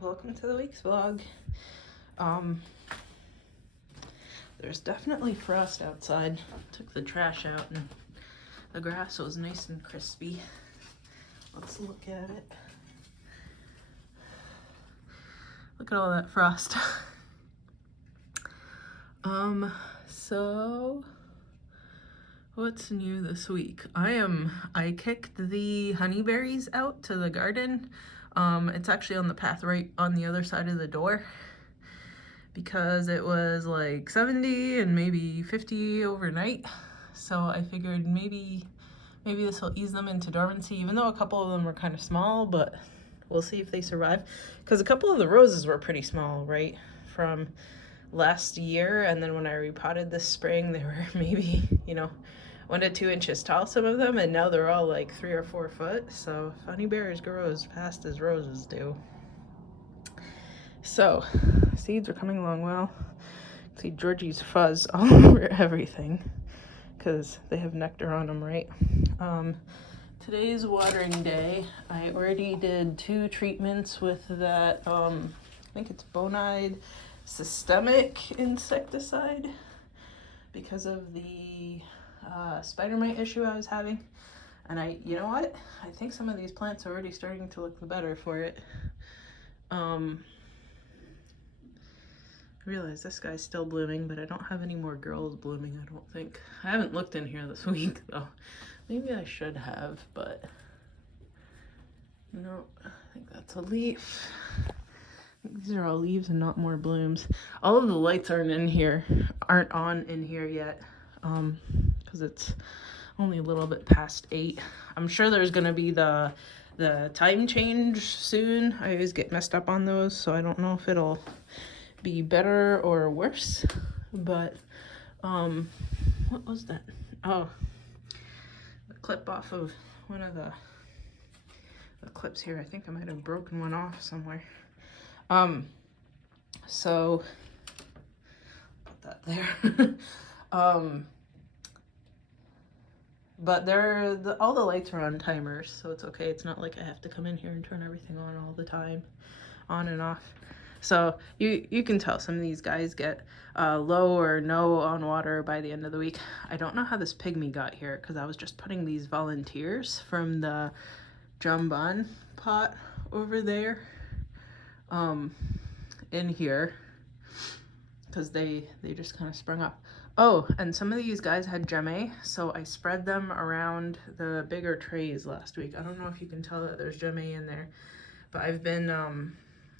welcome to the week's vlog. There's definitely frost outside. Took the trash out and the grass was nice and crispy. Let's look at it. Look at all that frost. So what's new this week? I kicked the honeyberries out to the garden. It's actually on the path right on the other side of the door because it was like 70 and maybe 50 overnight. So I figured maybe this will ease them into dormancy, even though a couple of them were kind of small, but we'll see if they survive. Because a couple of the roses were pretty small, right? From last year, and then when I repotted this spring, they were maybe, 1 to 2 inches tall, some of them, and now they're all like 3 or 4 foot. So honeyberries grow as fast as roses do. So seeds are coming along well. See Georgie's fuzz all over everything because they have nectar on them, right? Today's watering day. I already did 2 treatments with that, I think it's bonide systemic insecticide because of the spider mite issue I was having. And you know what? I think some of these plants are already starting to look better for it. I realize this guy's still blooming, but I don't have any more girls blooming, I don't think. I haven't looked in here this week, though. Maybe I should have, but no, I think that's a leaf. These are all leaves and not more blooms. All of the lights aren't on in here yet, because it's only a little bit past 8. I'm sure there's gonna be the time change soon. I always get messed up on those, so I don't know if it'll be better or worse. But what was that? Oh, the clip off of one of the clips here. I think I might have broken one off somewhere. So put that there. But all the lights are on timers, so it's okay. It's not like I have to come in here and turn everything on all the time, on and off. So you can tell some of these guys get low or no on water by the end of the week. I don't know how this pygmy got here because I was just putting these volunteers from the jambon pot over there in here because they just kind of sprung up. Oh, and some of these guys had gemme, so I spread them around the bigger trays last week. I don't know if you can tell that there's gemme in there, but I've been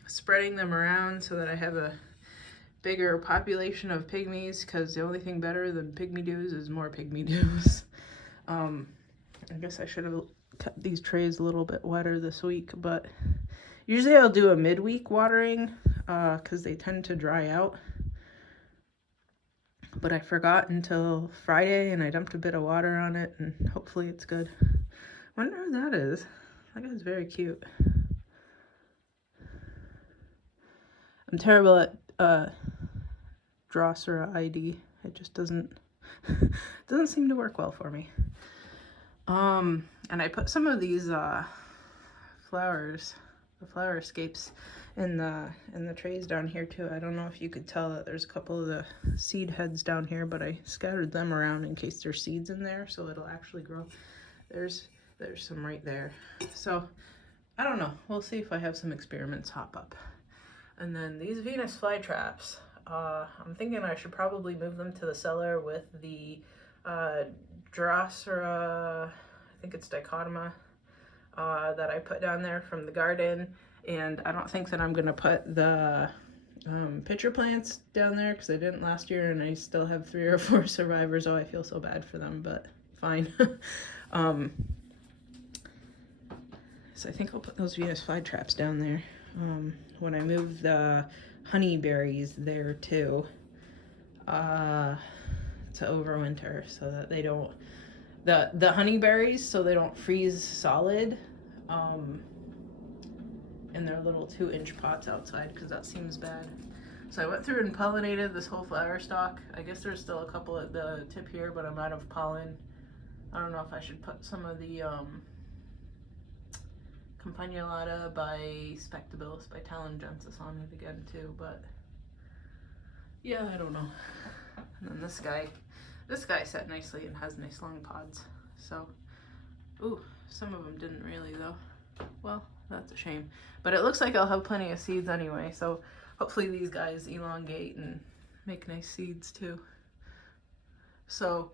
spreading them around so that I have a bigger population of pygmies, because the only thing better than pygmy dews is more pygmy dews. I guess I should have kept these trays a little bit wetter this week, but usually I'll do a midweek watering because they tend to dry out. But I forgot until Friday and I dumped a bit of water on it and hopefully it's good. I wonder who that is. That guy's very cute. I'm terrible at Drosera ID. It just doesn't seem to work well for me. And I put some of these flowers, the flower escapes, in the trays down here too. I don't know if you could tell that there's a couple of the seed heads down here, but I scattered them around in case there's seeds in there, so it'll actually grow. There's some right there. So I don't know. We'll see if I have some experiments hop up. And then these Venus flytraps, I'm thinking I should probably move them to the cellar with the Drosera, I think it's dichotoma, that I put down there from the garden. And I don't think that I'm going to put the pitcher plants down there because I didn't last year and I still have 3 or 4 survivors. Oh, I feel so bad for them, but fine. So I think I'll put those Venus flytraps down there. When I move the honeyberries there too, to overwinter, so that they don't, the honeyberries, so they don't freeze solid, in their little 2-inch pots outside, because that seems bad. So I went through and pollinated this whole flower stalk. I guess there's still a couple at the tip here, but I'm out of pollen. I don't know if I should put some of the Campanulata by Spectabilis by Talengensis on it again too, but yeah, I don't know. And then this guy set nicely and has nice long pods. So, ooh, some of them didn't really though. Well, that's a shame. But it looks like I'll have plenty of seeds anyway, so hopefully these guys elongate and make nice seeds too. So,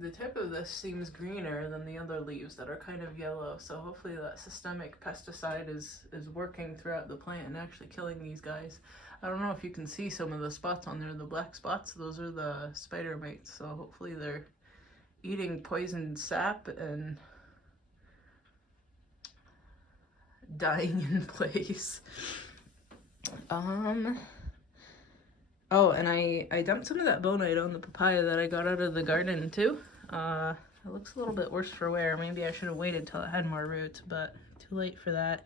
the tip of this seems greener than the other leaves that are kind of yellow, so hopefully that systemic pesticide is working throughout the plant and actually killing these guys. I don't know if you can see some of the spots on there, the black spots, those are the spider mites, so hopefully they're eating poisoned sap and dying in place. Oh, and I dumped some of that bonite on the papaya that I got out of the garden too. It looks a little bit worse for wear. Maybe I should have waited till it had more roots, but too late for that.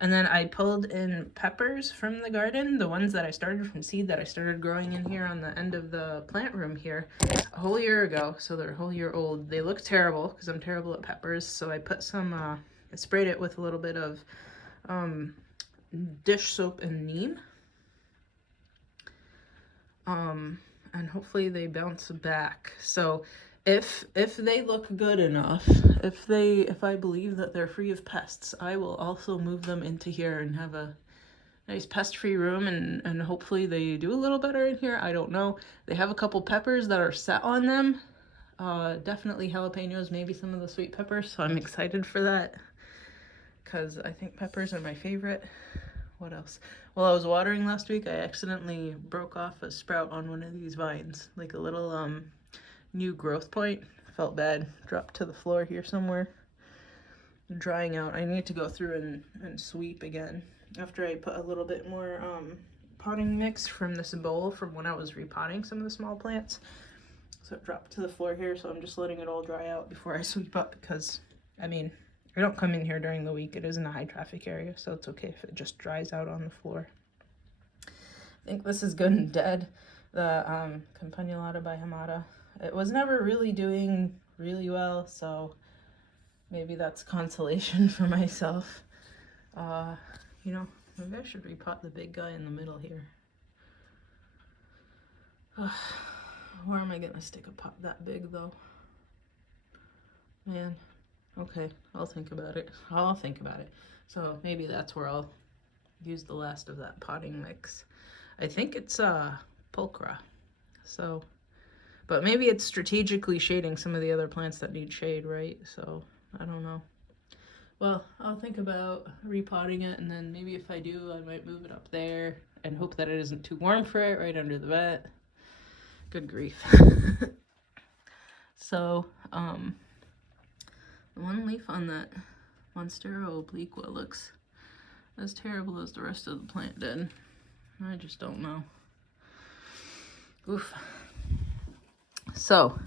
And then I pulled in peppers from the garden, the ones that I started from seed that I started growing in here on the end of the plant room here a whole year ago. So they're a whole year old. They look terrible because I'm terrible at peppers. So I put some, I sprayed it with a little bit of dish soap and neem. And hopefully they bounce back. So if they look good enough, if I believe that they're free of pests, I will also move them into here and have a nice pest-free room, and hopefully they do a little better in here. I don't know. They have a couple peppers that are set on them. Definitely jalapenos, maybe some of the sweet peppers, so I'm excited for that because I think peppers are my favorite. What else? While I was watering last week, I accidentally broke off a sprout on one of these vines, like a little new growth point. Felt bad. Dropped to the floor here somewhere. Drying out. I need to go through and sweep again after I put a little bit more potting mix from this bowl from when I was repotting some of the small plants. So it dropped to the floor here, so I'm just letting it all dry out before I sweep up because, I mean, I don't come in here during the week. It isn't a high traffic area, so it's okay if it just dries out on the floor. I think this is good and dead. The Campanulata by Hamada. It was never really doing really well, so maybe that's consolation for myself. You know, maybe I should repot the big guy in the middle here. Where am I gonna stick a pot that big though? Man. Okay, I'll think about it. I'll think about it. So maybe that's where I'll use the last of that potting mix. I think it's pulchra. So, but maybe it's strategically shading some of the other plants that need shade, right? So, I don't know. Well, I'll think about repotting it, and then maybe if I do, I might move it up there and hope that it isn't too warm for it right under the vet. Good grief. So, the one leaf on that Monstera obliqua looks as terrible as the rest of the plant did. I just don't know. Oof. So,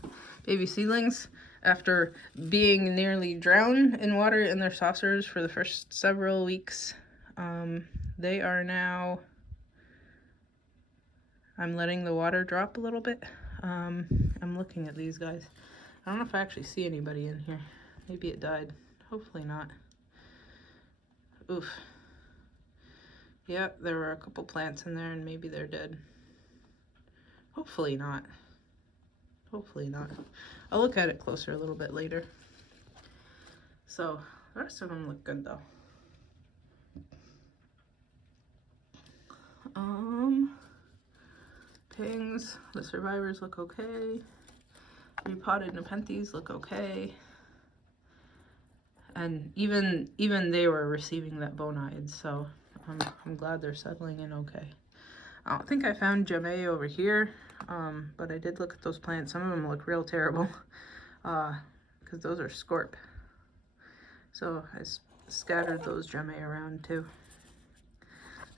baby seedlings, after being nearly drowned in water in their saucers for the first several weeks, they are now, I'm letting the water drop a little bit. I'm looking at these guys. I don't know if I actually see anybody in here. Maybe it died. Hopefully not. Oof. Yep, there were a couple plants in there and maybe they're dead. Hopefully not. Hopefully not. I'll look at it closer a little bit later. So, the rest of them look good though. Pings, the survivors look okay. Repotted Nepenthes look okay. And even they were receiving that bonide, so I'm glad they're settling in okay. I don't think I found Jamé over here, but I did look at those plants. Some of them look real terrible, because those are scorp. So I scattered those Jamé around too.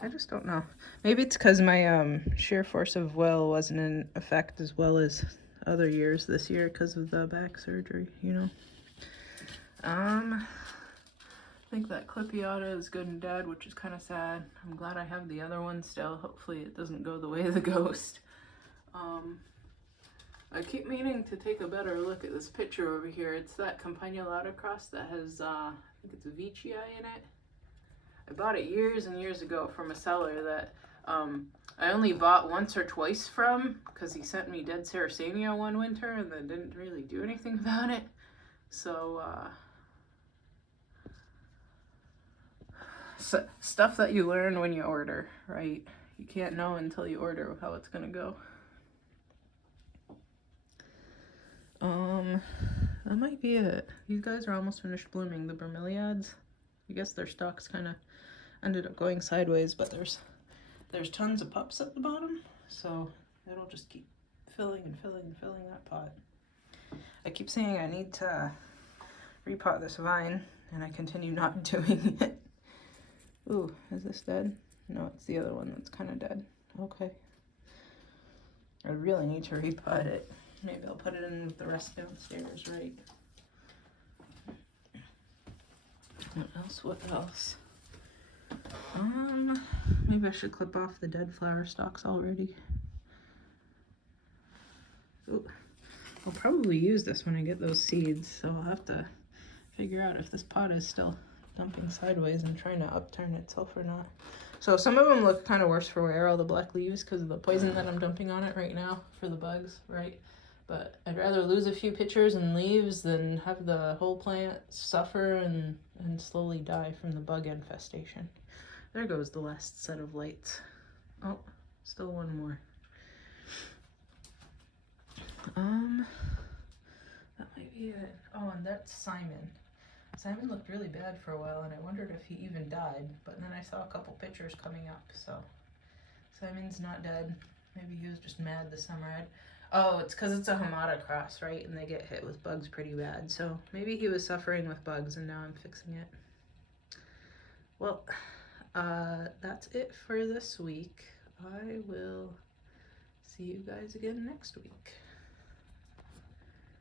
I just don't know. Maybe it's because my sheer force of will wasn't in effect as well as other years this year because of the back surgery, you know. I think that Clipiata is good and dead, which is kind of sad. I'm glad I have the other one still. Hopefully it doesn't go the way of the ghost. I keep meaning to take a better look at this picture over here. It's that Campanulata cross that has think it's Vici in it. I bought it years and years ago from a seller that I only bought once or twice from, because he sent me dead Sarracenia one winter and then didn't really do anything about it. So, stuff that you learn when you order, right? You can't know until you order how it's gonna go. That might be it. These guys are almost finished blooming, the bromeliads. I guess their stalks kind of ended up going sideways, but there's tons of pups at the bottom, so it'll just keep filling and filling and filling that pot. I keep saying I need to repot this vine, and I continue not doing it. Ooh, is this dead? No, it's the other one that's kind of dead. Okay. I really need to repot it. Maybe I'll put it in with the rest downstairs, right? What else? What else? Maybe I should clip off the dead flower stalks already. Ooh, I'll probably use this when I get those seeds, so I'll have to figure out if this pot is still dumping sideways and trying to upturn itself or not. So some of them look kind of worse for wear, all the black leaves, because of the poison that I'm dumping on it right now for the bugs, right? But I'd rather lose a few pitchers and leaves than have the whole plant suffer and slowly die from the bug infestation. There goes the last set of lights. Oh, still one more. That might be it. Oh, and that's Simon. Simon looked really bad for a while, and I wondered if he even died, but then I saw a couple pictures coming up, so Simon's not dead. Maybe he was just mad this summer. Oh, it's because it's a Hamada cross, right? And they get hit with bugs pretty bad. So maybe he was suffering with bugs and now I'm fixing it. Well, that's it for this week. I will see you guys again next week.